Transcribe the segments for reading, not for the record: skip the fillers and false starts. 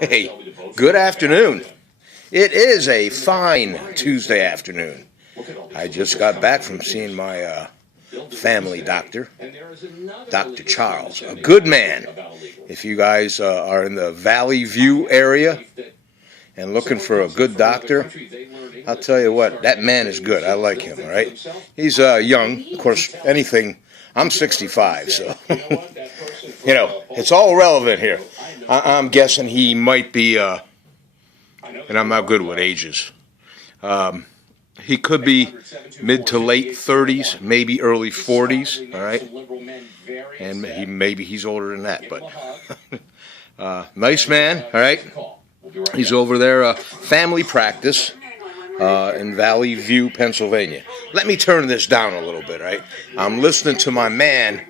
Hey, good afternoon. It is a fine Tuesday afternoon. I just got back from seeing my family doctor, Dr. Charles, a good man. If you guys are in the Valley View area and looking for a good doctor, I'll tell you what, that man is good. I like him, all right? He's young. Of course, I'm 65, so, it's all relevant here. I'm guessing he might be, and I'm not good with ages. He could be mid to late 30s, maybe early 40s, all right? And maybe he's older than that, but nice man, all right? He's over there, family practice in Valley View, Pennsylvania. Let me turn this down a little bit, right? I'm listening to my man,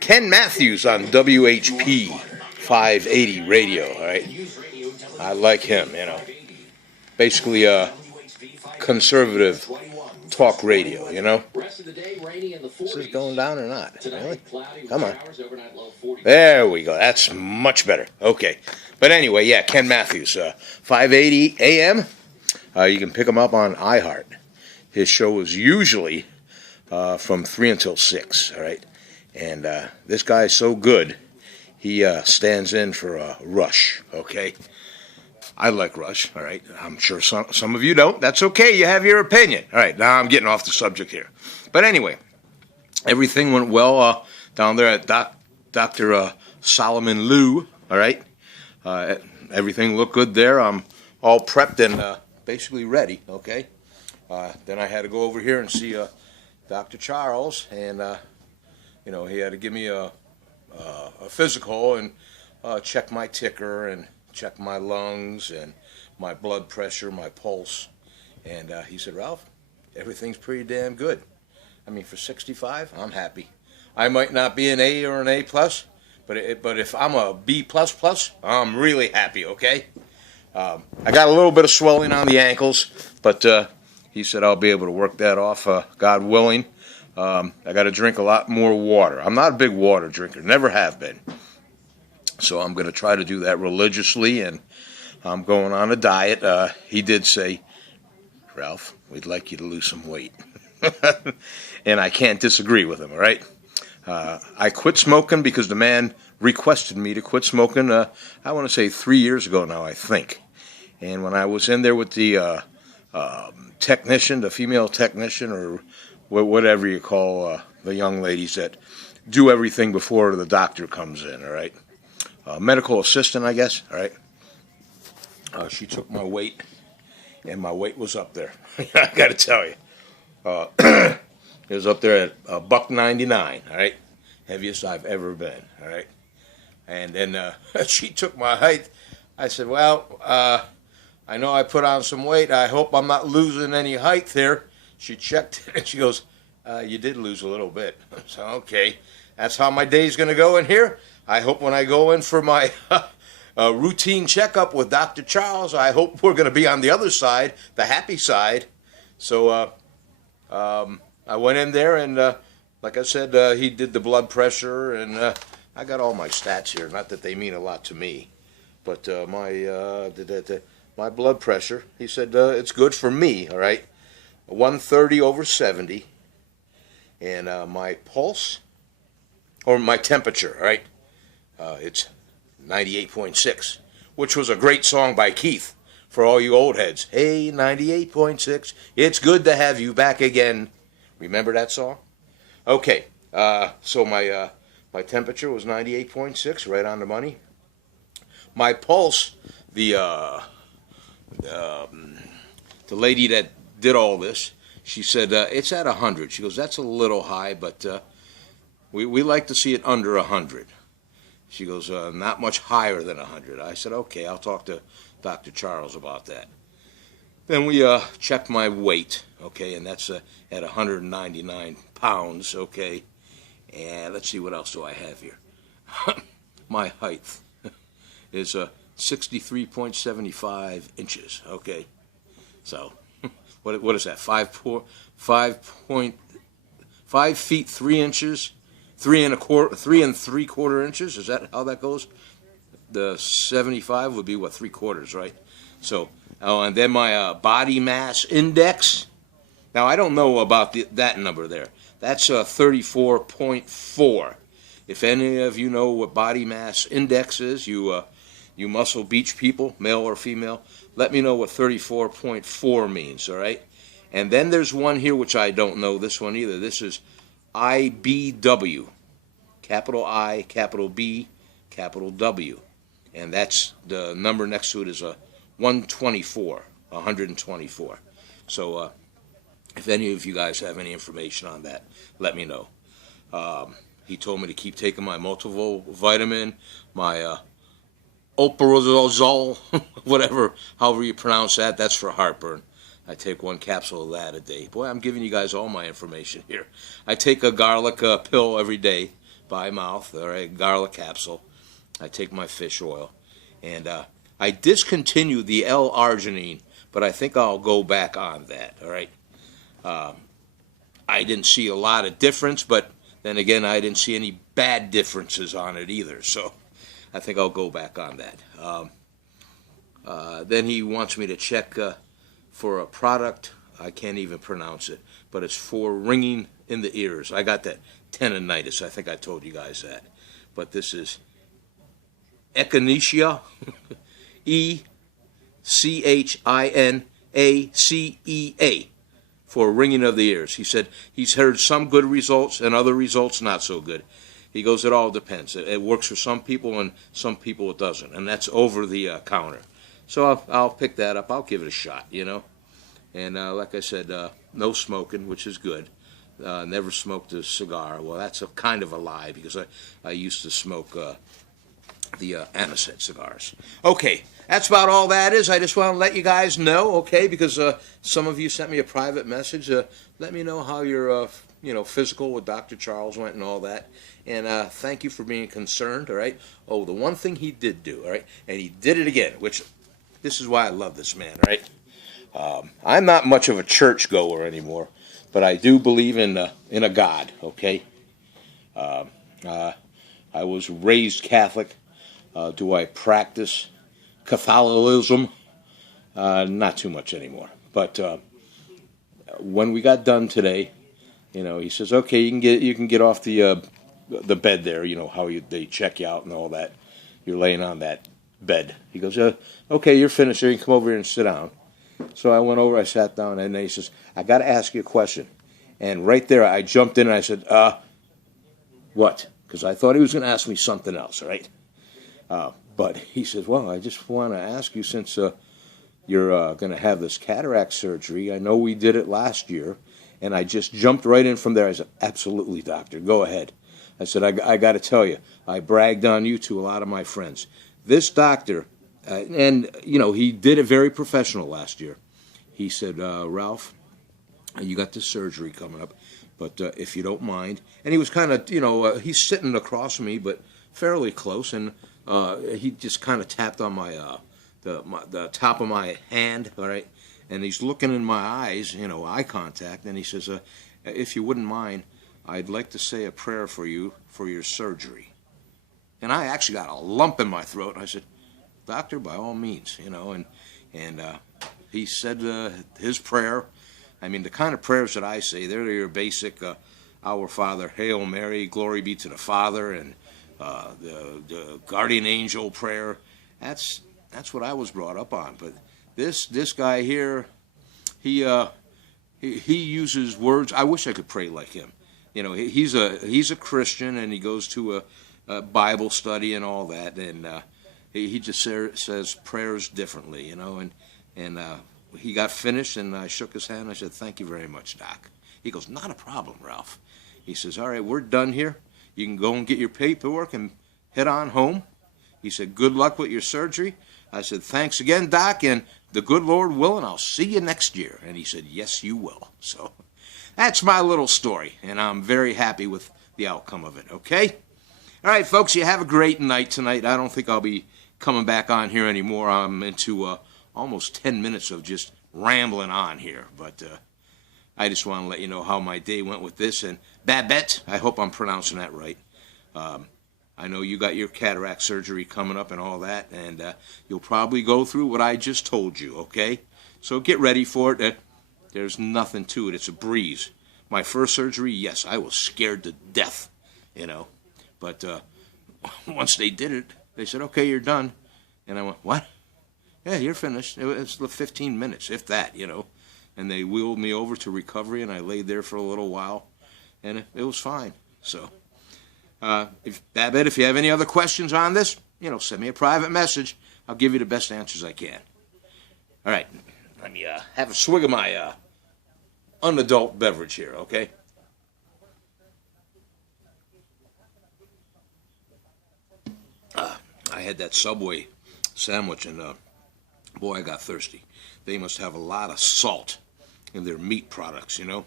Ken Matthews, on WHP 580 radio, all right? I like him, basically conservative talk radio, Is this going down or not? Really? Come on. There we go. That's much better. Okay. But anyway, yeah, Ken Matthews, 580 AM. You can pick him up on iHeart. His show is usually from 3 until 6, all right? And this guy is so good, he stands in for Rush, okay? I like Rush, all right? I'm sure some of you don't. That's okay. You have your opinion. All right, now I'm getting off the subject here. But anyway, everything went well down there at Dr. Solomon Lew, all right? Everything looked good there. I'm all prepped and basically ready, okay? Then I had to go over here and see Dr. Charles, and, he had to give me a physical and check my ticker and check my lungs and my blood pressure, my pulse. And he said, Ralph, everything's pretty damn good. I mean, for 65, I'm happy. I might not be an A or an A+, but if I'm a B++, I'm really happy, okay? I got a little bit of swelling on the ankles, but he said I'll be able to work that off, God willing. I got to drink a lot more water. I'm not a big water drinker, never have been. So I'm going to try to do that religiously, and I'm going on a diet. He did say, Ralph, we'd like you to lose some weight. And I can't disagree with him, all right? I quit smoking because the man requested me to quit smoking, I want to say 3 years ago now, I think. And when I was in there with the technician, the female technician, or whatever you call the young ladies that do everything before the doctor comes in, all right? Medical assistant, I guess, all right? She took my weight, and my weight was up there. I got to tell you. It was up there at $199, all right? Heaviest I've ever been, all right? And then she took my height. I said, well, I know I put on some weight. I hope I'm not losing any height there. She checked it, and she goes, you did lose a little bit. So, okay, that's how my day's going to go in here. I hope when I go in for my routine checkup with Dr. Charles, I hope we're going to be on the other side, the happy side. So I went in there, and like I said, he did the blood pressure, and I got all my stats here. Not that they mean a lot to me, but my blood pressure, he said it's good for me, all right? 130/70, and my pulse, or my temperature, all right? It's 98.6, which was a great song by Keith for all you old heads. Hey, 98.6, it's good to have you back again. Remember that song? Okay, so my temperature was 98.6, right on the money. My pulse, the lady that did all this, she said it's at 100. She goes, that's a little high, but we like to see it under 100. She goes, not much higher than 100. I said, okay, I'll talk to Dr. Charles about that. Then we checked my weight, okay, and that's at 199 pounds, okay. And let's see, what else do I have here? My height is 63.75 inches, okay. So, what is that? 5 feet 3 inches, 3 and 3/4 inches. Is that how that goes? the 75 would be, what, 3/4, right? So, oh, and then my body mass index. Now, I don't know about that number there. That's 34.4. If any of you know what body mass index is, you Muscle Beach people, male or female, let me know what 34.4 means, all right? And then there's one here which I don't know this one either. This is IBW, capital I, capital B, capital W. And that's the number next to it is a 124, 124. So if any of you guys have any information on that, let me know. He told me to keep taking my multivitamin, my Operazole, whatever, however you pronounce that. That's for heartburn. I take 1 capsule of that a day. Boy, I'm giving you guys all my information here. I take a garlic pill every day by mouth, all right, garlic capsule. I take my fish oil. And I discontinued the L-arginine, but I think I'll go back on that, all right? I didn't see a lot of difference, but then again, I didn't see any bad differences on it either. So I think I'll go back on that. Then he wants me to check for a product. I can't even pronounce it, but it's for ringing in the ears. I got that tendonitis. I think I told you guys that. But this is echinacea, ECHINACEA, for ringing of the ears. He said he's heard some good results and other results not so good. He goes, it all depends. It works for some people and some people it doesn't, and that's over the counter. So I'll pick that up. I'll give it a shot, you know. And like I said, no smoking, which is good. Never smoked a cigar. Well, that's a kind of a lie because I used to smoke the anisette cigars. Okay, that's about all that is. I just want to let you guys know, okay, because some of you sent me a private message. Let me know how your physical with Dr. Charles went and all that. And thank you for being concerned, all right? Oh, the one thing he did do, all right, and he did it again, which this is why I love this man, all right? I'm not much of a church goer anymore, but I do believe in a God, okay? I was raised Catholic. Do I practice Catholicism? Not too much anymore. But when we got done today, he says, "Okay, you can get off the bed there. You know how they check you out and all that. You're laying on that bed." He goes, "Okay, you're finished here. You can come over here and sit down." So I went over. I sat down, and then he says, "I got to ask you a question." And right there, I jumped in and I said, "What?" Because I thought he was going to ask me something else, right? But he says, "Well, I just want to ask you, since you're going to have this cataract surgery, I know we did it last year," and I just jumped right in from there. I said, "Absolutely, doctor, go ahead." I said, I got to tell you, I bragged on you to a lot of my friends. This doctor, and he did it very professional last year. He said, "Ralph, you got this surgery coming up, but if you don't mind," and he was kind of, he's sitting across from me, but fairly close, and he just kind of tapped on my the top of my hand, all right, and he's looking in my eyes, eye contact, and he says, "If you wouldn't mind, I'd like to say a prayer for you for your surgery." And I actually got a lump in my throat, and I said, "Doctor, by all means," and he said his prayer. I mean, the kind of prayers that I say, they're your basic Our Father, Hail Mary, glory be to the Father, and the guardian angel prayer. That's what I was brought up on. But this guy here, he uses words. I wish I could pray like him. He's a Christian, and he goes to a Bible study and all that, and he just says prayers differently, and he got finished, and I shook his hand. And I said, "Thank you very much, Doc." He goes, "Not a problem, Ralph." He says, "All right, we're done here. You can go and get your paperwork and head on home." He said, "Good luck with your surgery." I said, "Thanks again, Doc, and the good Lord willing, I'll see you next year." And he said, "Yes, you will." So that's my little story, and I'm very happy with the outcome of it, okay? All right, folks, you have a great night tonight. I don't think I'll be coming back on here anymore. I'm into almost 10 minutes of just rambling on here, but I just want to let you know how my day went with this. And Babette, I hope I'm pronouncing that right. I know you got your cataract surgery coming up and all that, and you'll probably go through what I just told you, okay? So get ready for it. There's nothing to it. It's a breeze. My first surgery, yes, I was scared to death, you know. But once they did it, they said, okay, you're done. And I went, what? Yeah, you're finished. It was 15 minutes, if that, you know. And they wheeled me over to recovery, and I laid there for a little while, and it was fine. So, if you have any other questions on this, you know, send me a private message. I'll give you the best answers I can. All right, let me have a swig of my unadult beverage here, okay? I had that Subway sandwich, and boy, I got thirsty. They must have a lot of salt in their meat products, you know?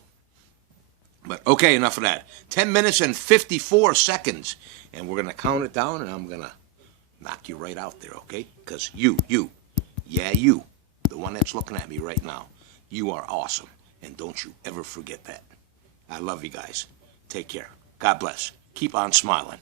But okay, enough of that. 10 minutes and 54 seconds. And we're going to count it down, and I'm going to knock you right out there, okay? Because you, the one that's looking at me right now, you are awesome. And don't you ever forget that. I love you guys. Take care. God bless. Keep on smiling.